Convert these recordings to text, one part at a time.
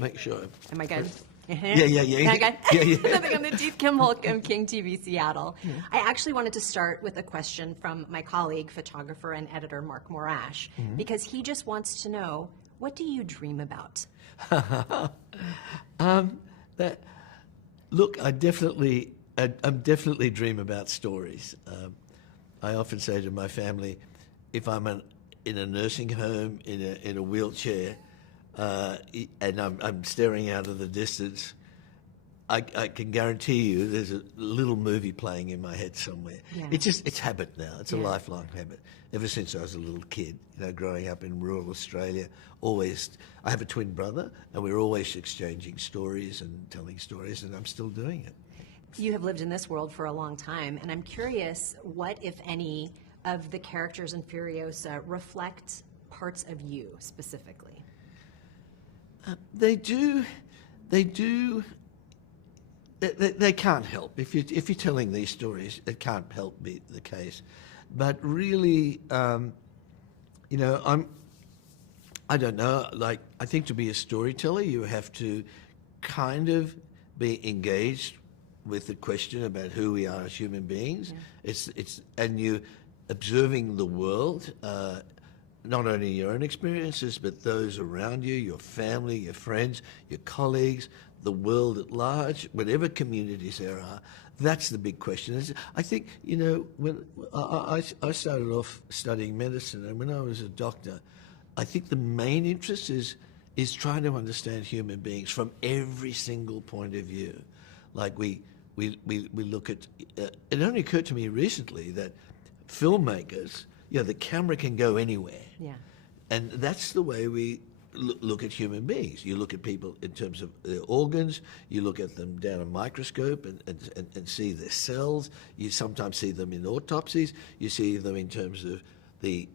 make sure. Am I good? Yeah. Okay. Yeah. Nothing on the teeth. Kim Holcomb, King TV Seattle. I actually wanted to start with a question from my colleague, photographer and editor Mark Morash, because he just wants to know, what do you dream about? Look, I definitely dream about stories. I often say to my family, if I'm in a nursing home in a wheelchair, and I'm staring out of the distance, I can guarantee you there's a little movie playing in my head somewhere. Yeah. It's habit now. It's a lifelong habit. Ever since I was a little kid, growing up in rural Australia, I have a twin brother, and we're always exchanging stories and telling stories, and I'm still doing it. You have lived in this world for a long time, and I'm curious what, if any, of the characters in Furiosa reflect parts of you specifically? They do. They can't help. If you're telling these stories, it can't help be the case. But really, I don't know. Like, I think to be a storyteller, you have to kind of be engaged with the question about who we are as human beings. Yeah. And you observing the world. Not only your own experiences, but those around you, your family, your friends, your colleagues, the world at large, whatever communities there are. That's the big question. I think, when I started off studying medicine, and when I was a doctor, I think the main interest is trying to understand human beings from every single point of view. Like we look at, it only occurred to me recently that filmmakers, the camera can go anywhere. Yeah. And that's the way we look at human beings. You look at people in terms of their organs, you look at them down a microscope and see their cells, you sometimes see them in autopsies, you see them in terms of the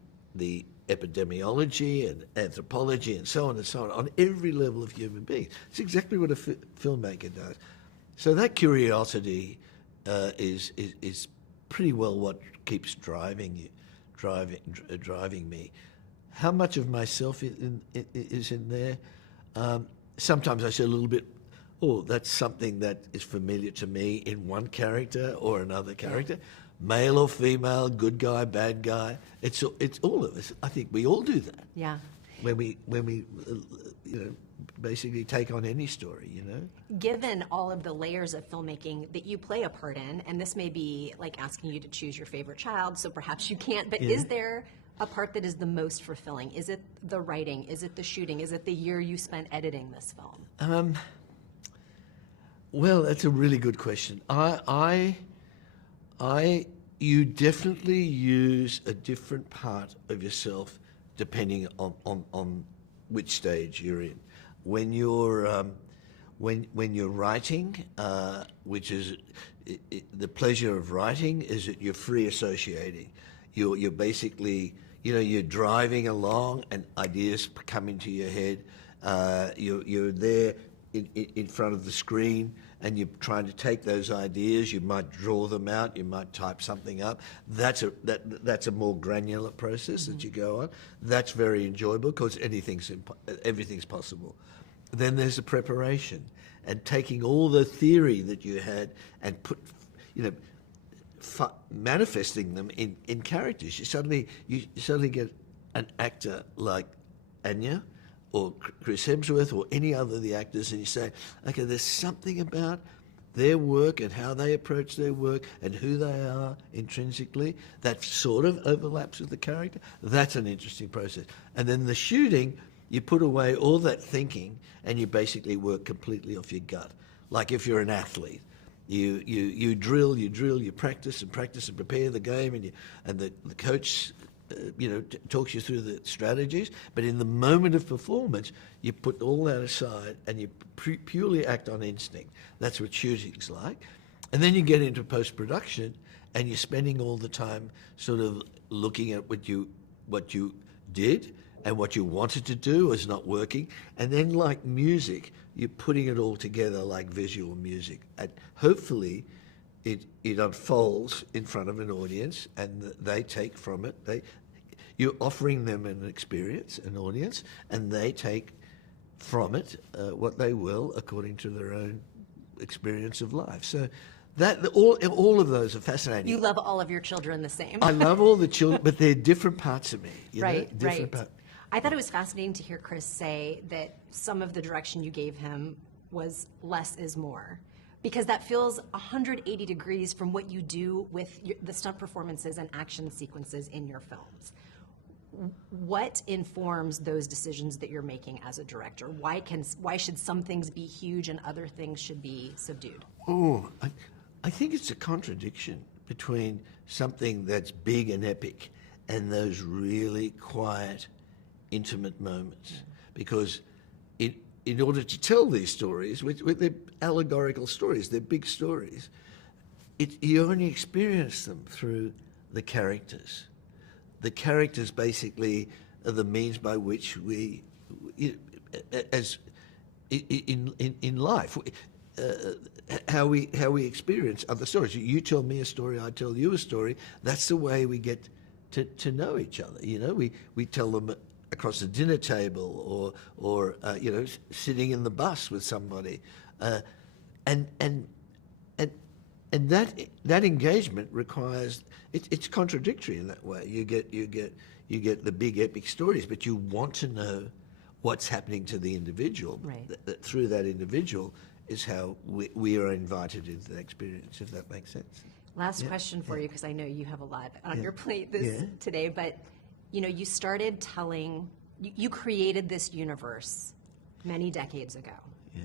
epidemiology and anthropology and so on every level of human beings. It's exactly what a filmmaker does. So that curiosity is pretty well what keeps driving me. How much of myself is in there? Sometimes I say a little bit, that's something that is familiar to me in one character or another character, male or female, good guy, bad guy. It's all of us. I think we all do that. Yeah. When we basically take on any story, Given all of the layers of filmmaking that you play a part in, and this may be like asking you to choose your favorite child, so perhaps you can't, but is there a part that is the most fulfilling? Is it the writing? Is it the shooting? Is it the year you spent editing this film? Well, that's a really good question. You definitely use a different part of yourself depending on which stage you're in. When you're writing, which is the pleasure of writing, is that you're free associating. You're basically, you're driving along and ideas come into your head. You're there in front of the screen and you're trying to take those ideas. You might draw them out. You might type something up. That's a more granular process that you go on. That's very enjoyable because everything's possible. Then there's the preparation and taking all the theory that you had and manifesting them in characters. You suddenly get an actor like Anya or Chris Hemsworth or any other of the actors, and you say, okay, there's something about their work and how they approach their work and who they are intrinsically that sort of overlaps with the character. That's an interesting process. And then the shooting, you put away all that thinking and you basically work completely off your gut. Like if you're an athlete, you drill, you practice and prepare the game, and the coach talks you through the strategies, but in the moment of performance, you put all that aside and you purely act on instinct. That's what shooting's like. And then you get into post-production and you're spending all the time sort of looking at what you did and what you wanted to do is not working. And then like music, you're putting it all together like visual music. And hopefully it unfolds in front of an audience and they take from it. You're offering them an experience, an audience, and they take from it what they will according to their own experience of life. So that all of those are fascinating. You love all of your children the same. I love all the children, but they're different parts of me. Right. Different I thought it was fascinating to hear Chris say that some of the direction you gave him was less is more, because that feels 180 degrees from what you do with the stunt performances and action sequences in your films. What informs those decisions that you're making as a director? Why should some things be huge and other things should be subdued? Oh, I think it's a contradiction between something that's big and epic and those really quiet, intimate moments. Because in order to tell these stories, with they're allegorical stories, they're big stories, you only experience them through the characters. The characters basically are the means by which we, as in life, how we experience other stories. You tell me a story, I tell you a story. That's the way we get to know each other. We tell them across a dinner table or sitting in the bus with somebody, and that engagement requires it's contradictory in that way. You get the big epic stories, but you want to know what's happening to the individual. Right. That through that individual is how we are invited into that experience, if that makes sense. Last question for you, because I know you have a lot on your plate today, but you started telling, you created this universe many decades ago. Yeah.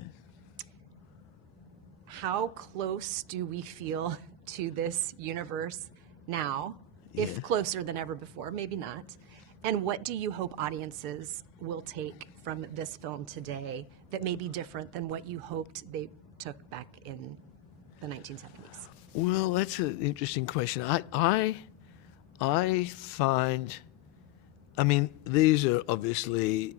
How close do we feel to this universe now, if closer than ever before? Maybe not. And what do you hope audiences will take from this film today that may be different than what you hoped they took back in the 1970s? Well, that's an interesting question. I find, these are obviously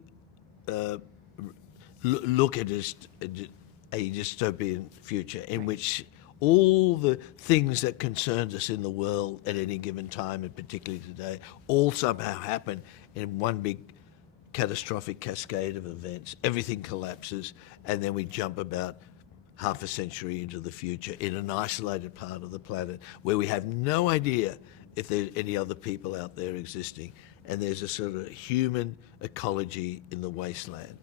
look at a dystopian future in which all the things that concern us in the world at any given time, and particularly today, all somehow happen in one big catastrophic cascade of events. Everything collapses, and then we jump about half a century into the future in an isolated part of the planet where we have no idea if there's any other people out there existing, and there's a sort of human ecology in the wasteland.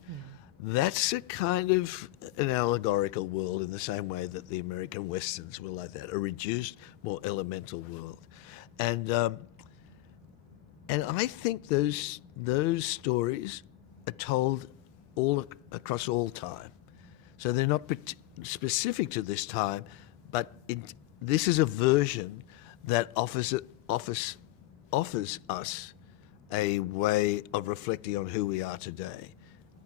That's a kind of an allegorical world in the same way that the American Westerns were like that, a reduced, more elemental world. And I think those stories are told all across all time. So they're not specific to this time, but this is a version that offers us a way of reflecting on who we are today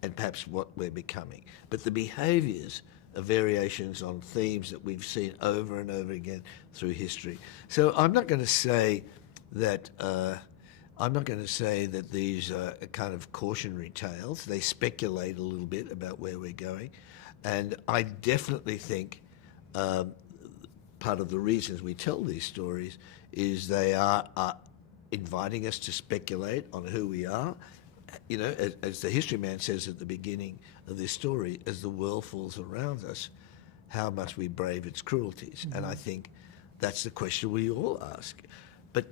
and perhaps what we're becoming. But the behaviours are variations on themes that we've seen over and over again through history. So I'm not going to say that these are kind of cautionary tales. They speculate a little bit about where we're going, and I definitely think part of the reasons we tell these stories is they are inviting us to speculate on who we are. As the history man says at the beginning of this story, as the world falls around us, how must we brave its cruelties? Mm-hmm. And I think that's the question we all ask. But,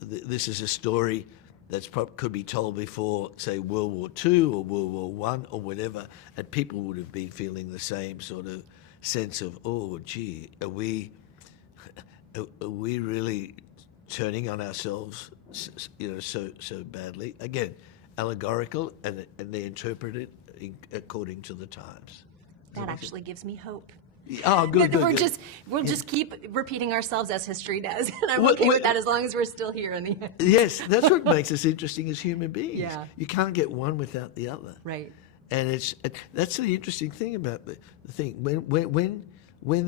this is a story that could be told before, say, World War II or World War I or whatever, and people would have been feeling the same sort of sense of, oh, gee, are we really turning on ourselves, so badly? Again, allegorical, and they interpret it according to the times. That actually gives me hope. Oh, good. We'll just keep repeating ourselves as history does, and I'm okay with that as long as we're still here in the end. Yes, that's what makes us interesting as human beings. Yeah. You can't get one without the other. Right. And that's the interesting thing about the thing. When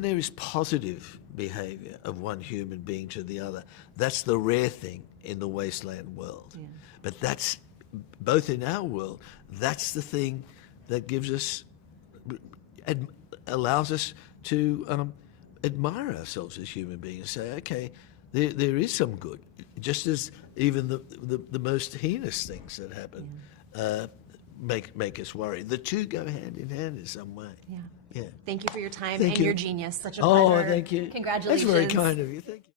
there is positive behaviour of one human being to the other, that's the rare thing in the wasteland world. Yeah. But that's, both in our world, that's the thing that gives us, allows us to admire ourselves as human beings, say, okay, there is some good. Just as even the most heinous things that happen make us worry. The two go hand in hand in some way. Yeah. Yeah. Thank you for your time Thank and you. your genius. Such a Oh, pleasure. thank you. Congratulations. That's very kind of you. Thank you.